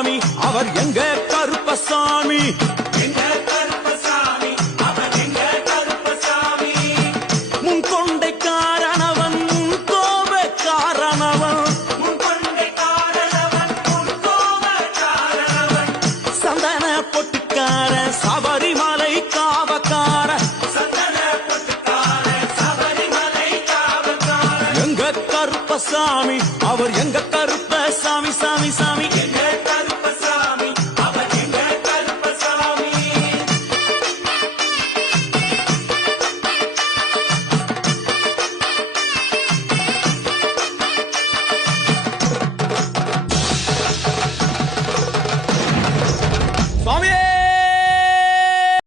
கருப்பசாமி அவர் எங்க கருப்பசாமி முன்கொண்டைக்காரனவன் முன்கோபக்காரனவன் சந்தன பொட்டுக்கார சபரிமலை காவக்கார எங்க கருப்பசாமி அவர் எங்க